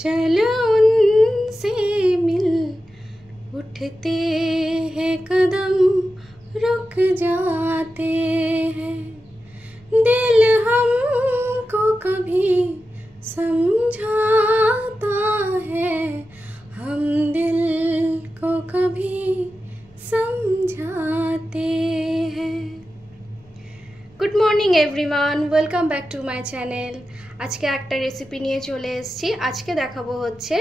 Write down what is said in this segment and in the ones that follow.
चलो उनसे मिल उठते हैं कदम रुक जाते हैं। दिल हमको कभी समझाता है, हम दिल को कभी समझाते हैं। Good morning everyone, welcome back to my channel. आज के एक रेसिपि निये चले एसेछि। आज के देखाबो होच्छे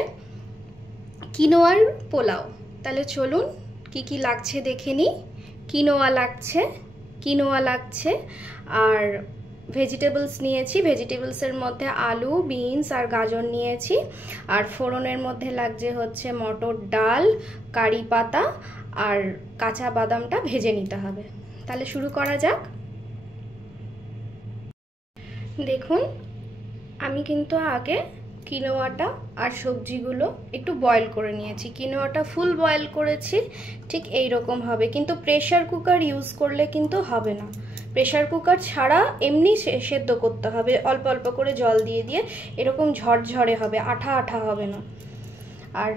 किनोआर पोलाओ। ताहले चलुन की लागछे देखे नि। किनोआ लागछे और भेजिटेबल्स निয়েছি। भेजिटेबल्सের মধ্যে आलू, বিনস और गाजर নিয়েছি। और फोड़নের মধ্যে লাগছে হচ্ছে মটর ডাল, কারি পাতা और কাঁচা বাদামটা ভেজে নিতে হবে। তাহলে শুরু করা যাক। দেখুন আমি কিন্তু আগে কিনোয়াটা আর সবজিগুলো একটু বয়েল করে নিয়েছি। কিনোয়াটা ফুল বয়েল করেছি, ঠিক এই রকম হবে। কিন্তু প্রেসার কুকার ইউজ করলে কিন্তু হবে না। প্রেসার কুকার ছাড়া এমনি সেদ্ধ করতে হবে, অল্প অল্প করে জল দিয়ে দিয়ে এরকম ঝরঝরে হবে, আঠা আঠা হবে না। আর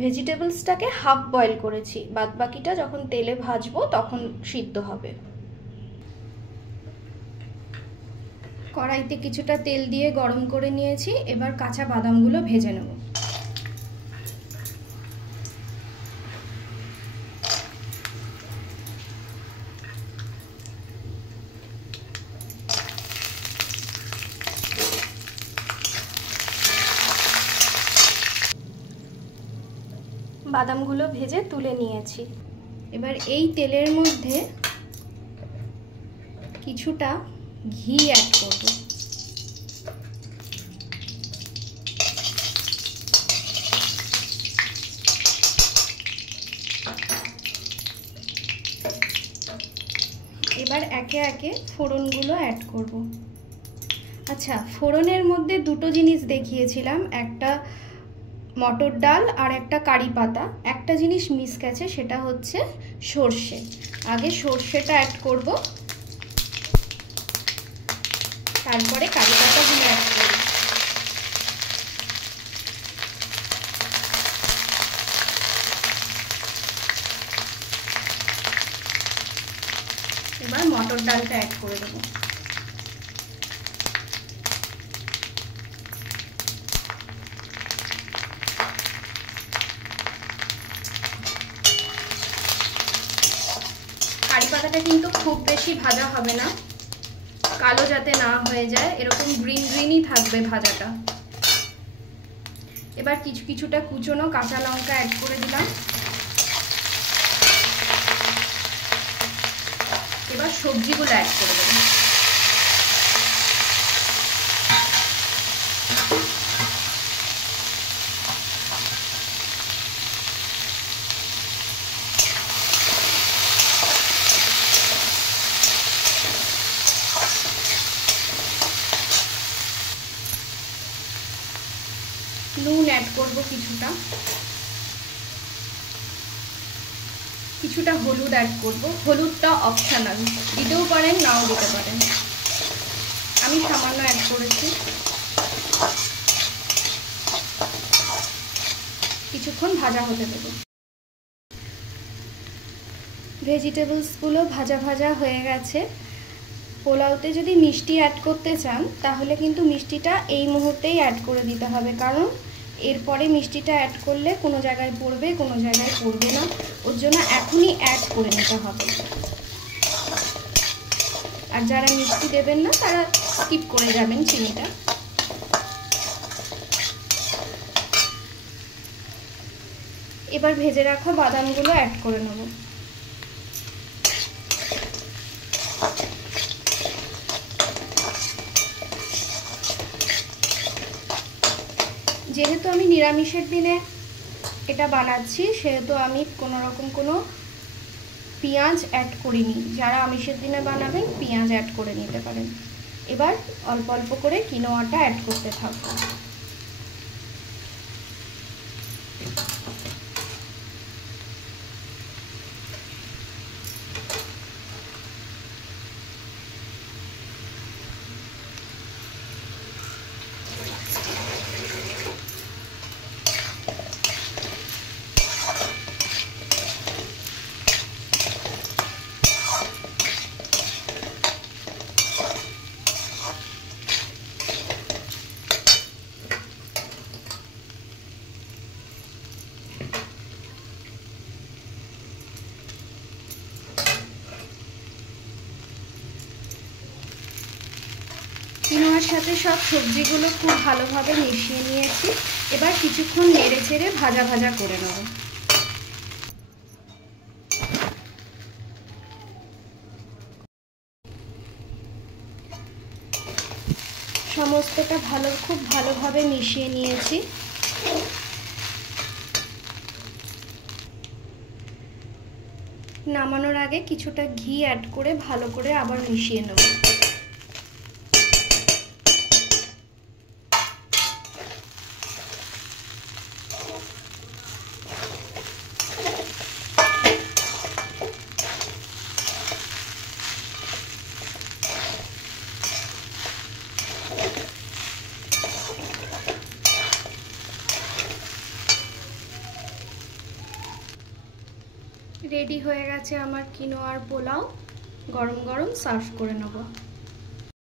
ভেজিটেবলসটাকে হাফ বয়েল করেছি, বাদ বাকিটা যখন তেলে ভাজবো তখন সিদ্ধ হবে। কড়াইতে কিছুটা তেল দিয়ে গরম করে নিয়েছি। এবার কাঁচা বাদামগুলো ভেজে নেব। বাদামগুলো ভেজে তুলে নিয়েছি। এবার এই তেলের মধ্যে কিছুটা ঘি অ্যাড করব। এবার একে একে ফোড়নগুলো অ্যাড করব। আচ্ছা, ফোড়নের মধ্যে দুটো জিনিস দেখিয়েছিলাম, একটা মটর ডাল আর একটা কারি পাতা। একটা জিনিস মিস গেছে, সেটা হচ্ছে সর্ষে। আগে সর্ষেটা অ্যাড করব, তারপরে কারি পাতাগুলো অ্যাড করব। এবার মটর ডালটা অ্যাড করে দেব। কারি পাতাটা কিন্তু খুব বেশি ভাজা হবে না, কালো যাতে না হয়ে যায়, এরকম গ্রিন গ্রিনই থাকবে ভাজাটা। এবার কিছুটা কুচনো কাঁচা লঙ্কা অ্যাড করে দিলাম। এবার সবজিগুলো অ্যাড করে দেব। নুন অ্যাড করব কিছুটা হলুদ অ্যাড করব। হলুদটা অপশনাল, দিতেও পারেন নাও দিতে পারেন। আমি সামান্য অ্যাড করেছি। কিছুক্ষণ ভাজা হতে দেব। ভেজিটেবলসগুলো ভাজা ভাজা হয়ে গেছে। পোলাওতে যদি মিষ্টি অ্যাড করতে চান তাহলে কিন্তু মিষ্টিটা এই মুহূর্তেই অ্যাড করে দিতে হবে, কারণ এরপরে মিষ্টিটা অ্যাড করলে কোনো জায়গায় পড়বে, কোনো জায়গায় পড়বে না। ওর জন্য এখনই অ্যাড করে নিতে হবে। আর যারা মিষ্টি দেবেন না তারা স্কিপ করে যাবেন চিনিটা। এবার ভেজে রাখা বাদামগুলো অ্যাড করে নেব। যেহেতু আমি নিরামিষের দিনে এটা বানাচ্ছি, সেহেতু আমি কোনো পেঁয়াজ অ্যাড করিনি। যারা আমিষের দিনে বানাবেন পেঁয়াজ অ্যাড করে নিতে পারেন। এবার অল্প অল্প করে কিনোয়াটা অ্যাড করতে থাকবো। কিনোয়ার সাথে সব সবজিগুলো খুব ভালোভাবে মিশিয়ে নিয়েছি। এবার কিছুক্ষণ নেড়ে চেড়ে ভাজা ভাজা করে নেব। সমস্তটা খুব ভালোভাবে মিশিয়ে নিয়েছি। নামানোর আগে কিছুটা ঘি অ্যাড করে ভালো করে আবার মিশিয়ে নেব। রেডি হয়ে গেছে আমার কিনোয়ার পোলাও। গরম গরম সার্ভ করে নেব।